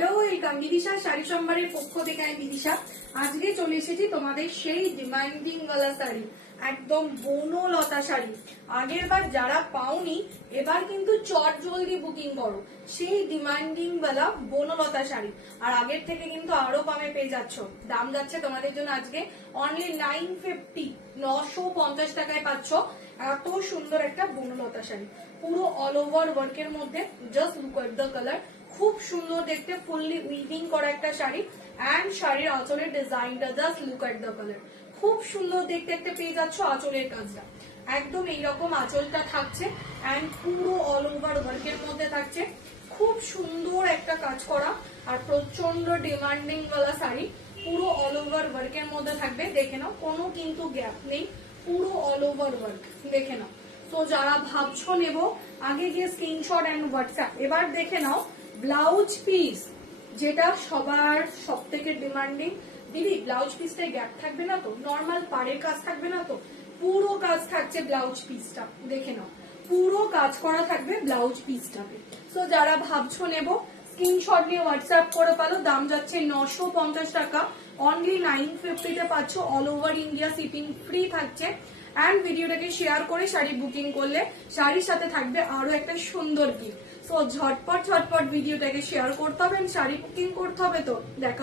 Hello, welcome Bidisha sari সম্ভারের পক্ষ থেকে। আমি বিদিশা আজকে চলে এসেছি তোমাদের সেই ডিমান্ডিং ওয়ালা শাড়ি, একদম বনলতা শাড়ি। আগের বার যারা পাওনি এবার কিন্তু চট জলদি বুকিং করো, সেই ডিমান্ডিং ওয়ালা বনলতা শাড়ি। আর আগের থেকে কিন্তু আরো কমে পেয়ে যাচ্ছ। দাম যাচ্ছে তোমাদের জন্য আজকে অনলি 950, 950 টাকায় পাচ্ছ এত সুন্দর একটা বনলতা শাড়ি, পুরো অল ওভার ওয়ার্কের মধ্যে। Just look at the colour, খুব সুন্দর দেখতে, ফুললি উইভিং করা একটা শাড়ি। এন্ড শাড়ির আঁচলের ডিজাইনটা just look at the colour, খুব সুন্দর দেখতে একটা পেয়ে যাচ্ছ। আঁচলের কাজটা একদম এইরকম আঁচলটা থাকছে এন্ড পুরো অল ওভার ওয়ার্কের মধ্যে থাকছে। খুব সুন্দর একটা কাজ করা আর প্রচন্ড ডিমান্ডিং ওয়ালা শাড়ি, পুরো অল ওভার ওয়ার্কের মধ্যে থাকবে। দেখে নাও, কোনো কিন্তু গ্যাপ নেই, পুরো অল ওভার ওয়ার্ক দেখে নাও। তো যারা ভাবছো নেব, আগে গিয়ে স্ক্রিনশট এন্ড হোয়াটসঅ্যাপ। এবার দেখে নাও ব্লাউজ পিস, যেটা সবার সব থেকে ডিমান্ডিং। দিদি ব্লাউজ পিসটায় গ্যাপ থাকবে না তো? নর্মাল পাড়ের কাজ থাকবে না তো? পুরো কাজ থাকছে ব্লাউজ পিসটা, দেখে নাও পুরো কাজ করা থাকবে ব্লাউজ পিসটাতে। তো যারা ভাবছো নেব, স্ক্রিনশট নিয়ে হোয়াটসঅ্যাপ করে পারো। দাম যাচ্ছে 950 টাকা, অনলি 950 তে পাচ্ছ। All over India shipping free থাকছে। এন্ড ভিডিওটাকে শেয়ার করে শাড়ি বুকিং করলে শাড়ির সাথে থাকবে আরো একটা সুন্দর গিফট। সো ঝটপট ভিডিওটাকে শেয়ার করতে হবে, শাড়ি বুকিং করতে হবে। তো দেখা